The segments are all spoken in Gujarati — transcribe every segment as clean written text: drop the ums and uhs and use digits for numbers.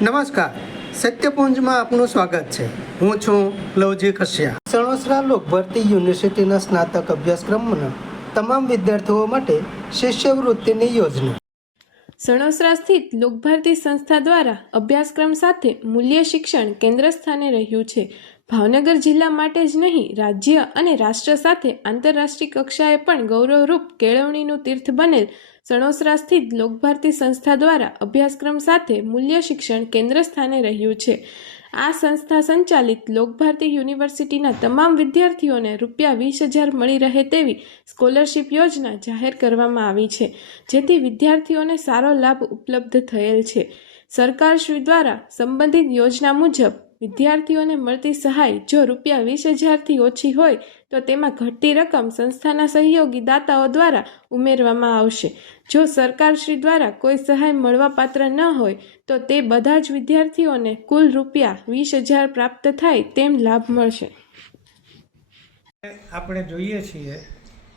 નમસ્કાર, સત્યપુંજમાં આપનું સ્વાગત છે. હું છું લવજી કશ્યા. સણોસરા લોકભરતી યુનિવર્સિટીના સ્નાતક અભ્યાસક્રમના તમામ વિદ્યાર્થીઓ માટે શિષ્યવૃત્તિની યોજના. સણોસરા સ્થિત લોકભારતી સંસ્થા દ્વારા અભ્યાસક્રમ સાથે મૂલ્ય શિક્ષણ કેન્દ્ર સ્થાને રહ્યું છે. ભાવનગર જિલ્લા માટે જ નહીં, રાજ્ય અને રાષ્ટ્ર સાથે આંતરરાષ્ટ્રીય કક્ષાએ પણ ગૌરવરૂપ કેળવણીનું તીર્થ બનેલ સણોસરા સ્થિત લોકભારતી સંસ્થા દ્વારા અભ્યાસક્રમ સાથે મૂલ્ય શિક્ષણ કેન્દ્ર સ્થાને રહ્યું છે. આ સંસ્થા સંચાલિત લોકભારતી યુનિવર્સિટીના તમામ વિદ્યાર્થીઓને ₹20,000 મળી રહે તેવી સ્કોલરશિપ યોજના જાહેર કરવામાં આવી છે, જેથી વિદ્યાર્થીઓને સારો લાભ ઉપલબ્ધ થયેલ છે. સરકારશ્રી દ્વારા સંબંધિત યોજના મુજબ વિદ્યાર્થીઓને મળતી સહાય જો ₹20,000થી ઓછી હોય તો તેમાં ઘટતી રકમ સંસ્થાના સહયોગી દાતાઓ દ્વારા ઉમેરવામાં આવશે. જો સરકારશ્રી દ્વારા કોઈ સહાય મળવાપાત્ર ન હોય તો તે બધા જ વિદ્યાર્થીઓને કુલ ₹20,000 પ્રાપ્ત થાય તેમ લાભ મળશે. આપણે જોઈએ છીએ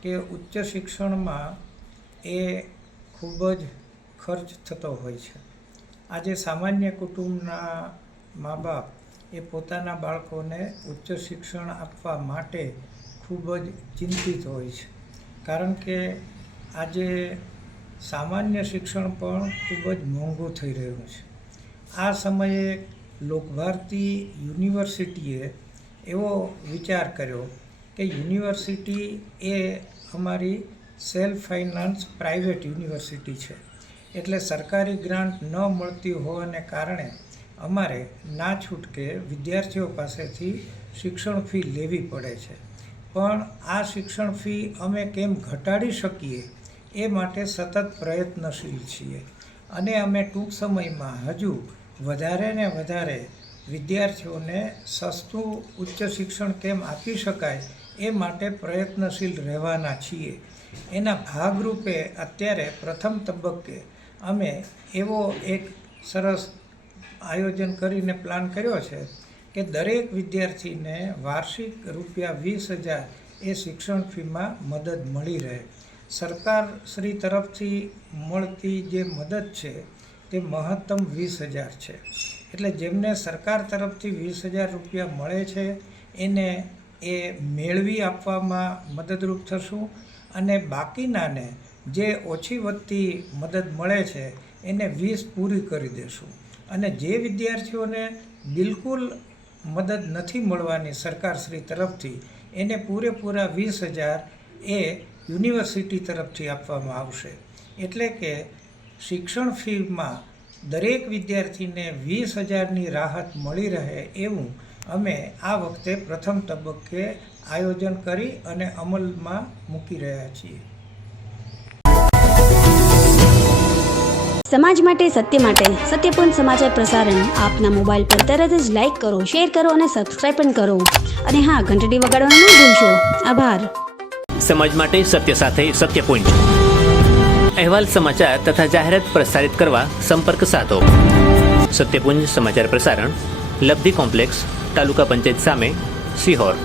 કે ઉચ્ચ શિક્ષણમાં એ ખૂબ જ ખર્ચ થતો હોય છે. આજે સામાન્ય કુટુંબના મા બાપ એ પોતાના બાળકોને ઉચ્ચ શિક્ષણ આપવા માટે ખૂબ જ ચિંતિત હોય છે, કારણ કે આજે સામાન્ય શિક્ષણ પણ ખૂબ જ મોંઘું થઈ રહ્યું છે. આ સમયે લોકભારતી યુનિવર્સિટીએ એવો વિચાર કર્યો કે યુનિવર્સિટી એ અમારી સેલ્ફ ફાઇનાન્સ પ્રાઇવેટ યુનિવર્સિટી છે, એટલે સરકારી ગ્રાન્ટ ન મળતી હોવાને કારણે અમારે ના છૂટકે વિદ્યાર્થીઓ પાસેથી શિક્ષણ ફી લેવી પડે છે. પણ આ શિક્ષણ ફી અમે કેમ ઘટાડી શકીએ એ માટે સતત પ્રયત્નશીલ છીએ, અને અમે ટૂંક સમયમાં હજુ વધારે ને વધારે વિદ્યાર્થીઓને સસ્તું ઉચ્ચ શિક્ષણ કેમ આપી શકાય એ માટે પ્રયત્નશીલ રહેવાના છીએ. એના ભાગરૂપે અત્યારે પ્રથમ તબક્કે અમે એવો એક સરસ આયોજન કરીને પ્લાન કર્યો છે કે દરેક વિદ્યાર્થીને વાર્ષિક ₹20,000 એ શિક્ષણ ફીમાં મદદ મળી રહે. સરકાર શ્રી તરફથી મળતી જે મદદ છે તે મહત્તમ 20,000 છે, એટલે જેમને સરકાર તરફથી ₹20,000 મળે છે એને એ મેળવી આપવામાં મદદરૂપ થશું, અને બાકીનાને જે ઓછી વધતી મદદ મળે છે એને 20 પૂરી કરી દેશું. અને જે વિદ્યાર્થીઓને બિલકુલ મદદ નથી મળવાની સરકારશ્રી તરફથી એને પૂરેપૂરા 20,000 એ યુનિવર્સિટી તરફથી આપવામાં આવશે. એટલે કે શિક્ષણ ફીમાં દરેક વિદ્યાર્થીને 20,000ની રાહત મળી રહે એવું અમે આ વખતે પ્રથમ તબક્કે આયોજન કરી અને અમલમાં મૂકી રહ્યા છીએ. સમાજ માટે, સત્ય માટે, સત્યપૂર્ણ સમાચાર પ્રસારણ આપના મોબાઈલ પર તરત જ લાઈક કરો, શેર કરો અને સબસ્ક્રાઇબ પણ કરો. અને હા, ઘંટડી વગાડવાનું ન ભૂલશો. આભાર. સમાજ માટે સત્ય સાથે સત્યપૂર્ણ અહેવાલ, સમાચાર તથા જાહેરાત પ્રસારિત કરવા સંપર્ક સાધો. સત્યપુંજ સમાચાર પ્રસારણ, લબ્ધિ કોમ્પ્લેક્સ, તાલુકા પંચાયત સામે, સિહોર.